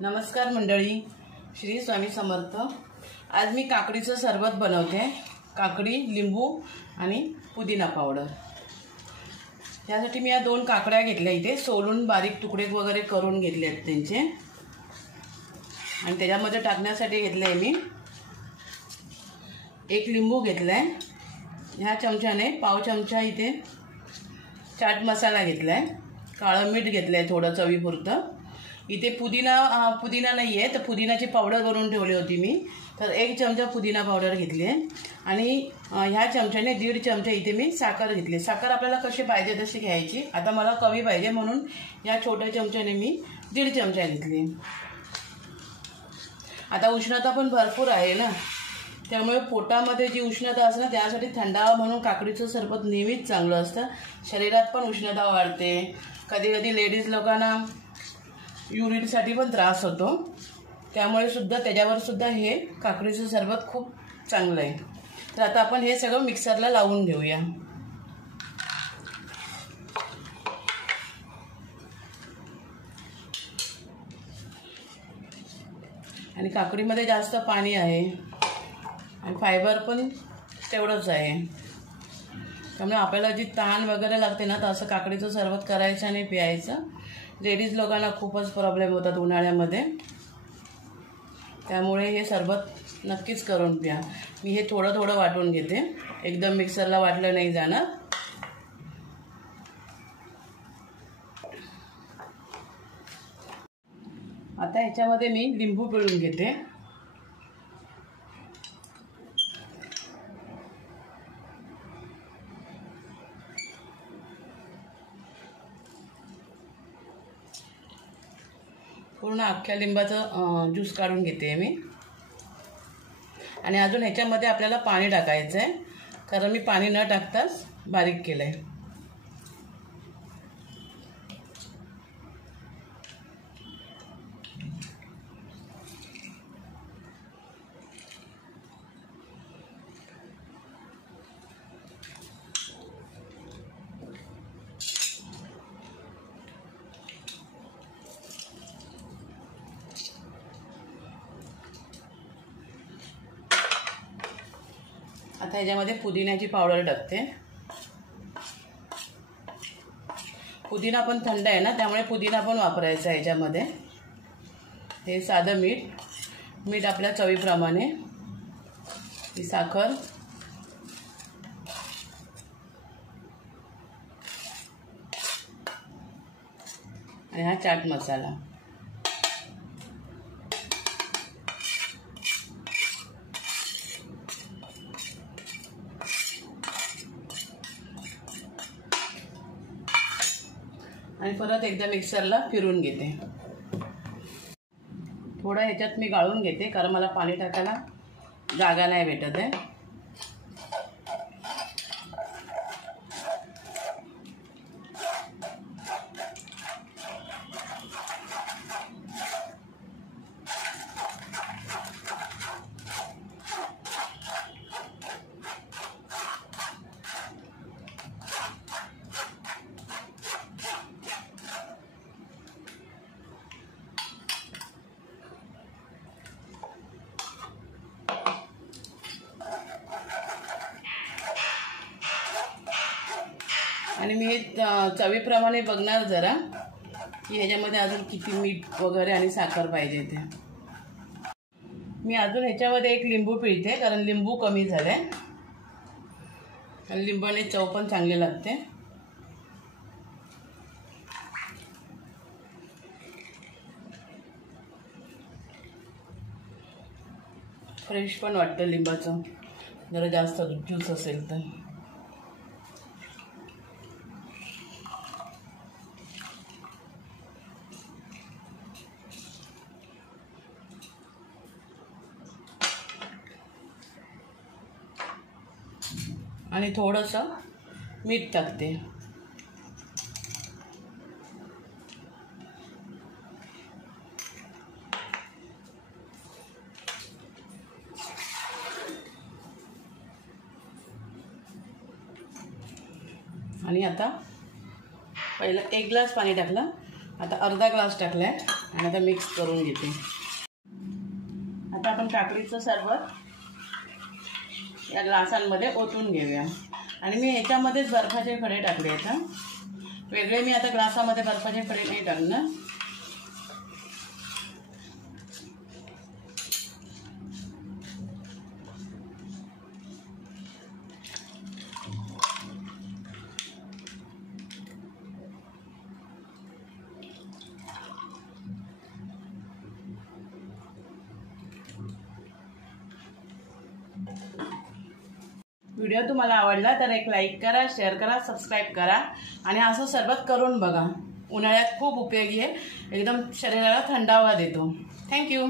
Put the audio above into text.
नमस्कार मंडळी, श्री स्वामी समर्थ। आज मी काकडीचं सरबत बनवते। काकडी, लिंबू आणि पुदिना पावडर। त्यासाठी मी या 2 काकड्या घेतल्या, इथे सोलून बारीक तुकडे वगैरे करून घेतले आहेत त्यांचे, आणि त्याच्यामध्ये टाकण्यासाठी घेतले मी 1 लिंबू घेतलाय। ह्या चमच्याने पाव चमचा इथे चाट मसाला घेतलाय, काळं मीठ घेतलंय थोडं चवीपुरतं। इथे पुदिना नाही आहे, तर पुदिनाची पावडर बनवून ठेवली होती मी, तर 1 चमचा पुदिना पावडर घेतली आहे। आणि ह्या चमच्याने 1.5 चमचा इथे मी साखर घेतली। साखर आपल्याला कशी पाहिजे तशी घ्यायची। आता मला कमी पाहिजे म्हणून या छोट्या चमच्याने मी 1.5 चमचा घेतली। आता उष्णता पण भरपूर आहे ना, त्यामुळे पोटामध्ये जी उष्णता असते ना, त्यासाठी थंडावा म्हणून काकडीचं सरबत नेहमीच चांगलं असतं। शरीरात पण उष्णता वाढते। कधी कधी लेडीज लोकांना युरिनसाठी पण त्रास होतो, त्यामुळे सुद्धा त्याच्यावर सुद्धा हे काकडीचं सरबत खूप चांगलं आहे। तर आता आपण हे सगळं मिक्सरला लावून घेऊया। आणि काकडीमध्ये जास्त पाणी आहे आणि फायबर पण तेवढंच आहे, त्यामुळे आपल्याला जी तहान वगैरे लागते ना, तर असं काकडीचं सरबत करायचं आणि प्यायचं। लेडीज लोकांना खूपच प्रॉब्लेम होतात उन्हाळ्यामध्ये, त्यामुळे हे सरबत नक्कीच करून प्या। मी हे थोडं थोडं वाटून घेते, एकदम मिक्सरला वाटलं नाही जाणार। आता ह्याच्यामध्ये मी लिंबू पिळून घेते। पूर्ण अख्ख्या लिंबाचं ज्यूस काढून घेते मी। आणि अजून ह्याच्यामध्ये आपल्याला पाणी टाकायचं आहे, कारण मी पाणी न टाकताच बारीक केलं आहे। आता ह्याच्यामध्ये पुदिन्याची पावडर टाकते। पुदिना पण थंड आहे ना, त्यामुळे पुदिना पण वापरायचा आहे ह्याच्यामध्ये। हे साधं मीठ आपल्या चवीप्रमाणे, ही साखर, आणि हा चाट मसाला। आणि परत एकदा मिक्सरला फिरून घेते। थोडं ह्याच्यात मी गाळून घेते, कारण मला पाणी टाकायला जागा नाही भेटत आहे। आणि मी हे चवीप्रमाणे बघणार जरा, की ह्याच्यामध्ये अजून किती मीठ वगैरे आणि साखर पाहिजे ते। मी अजून ह्याच्यामध्ये 1 लिंबू पिळते, कारण लिंबू कमी झाले, आणि लिंबाने चव पण चांगली लागते। फ्रेश पण वाटतं लिंबाचं, जरा जास्त ज्यूस असेल तर। आणि थोडंसं मीठ टाकते। आणि आता पहिला 1 ग्लास पाणी टाकलं, आता अर्धा ग्लास टाकलाय। आणि आता मिक्स करून घेते. आता आपण काकडीचं सरबत या ग्लासांमध्ये ओतून घेऊया. आणि मी ह्याच्यामध्येच बर्फाचे खडे टाकले आहेत. वेगळे मी आता ग्लासामध्ये बर्फाचे खडे नाही टाकणार. व्हिडिओ तुम्हाला आवडला तर एक लाईक करा, शेअर करा, सबस्क्राईब करा आणि असं सरबत करून बघा. उन्हाळ्यात खूप उपयोगी आहे. एकदम शरीराला थंडावा देतो. थँक्यू.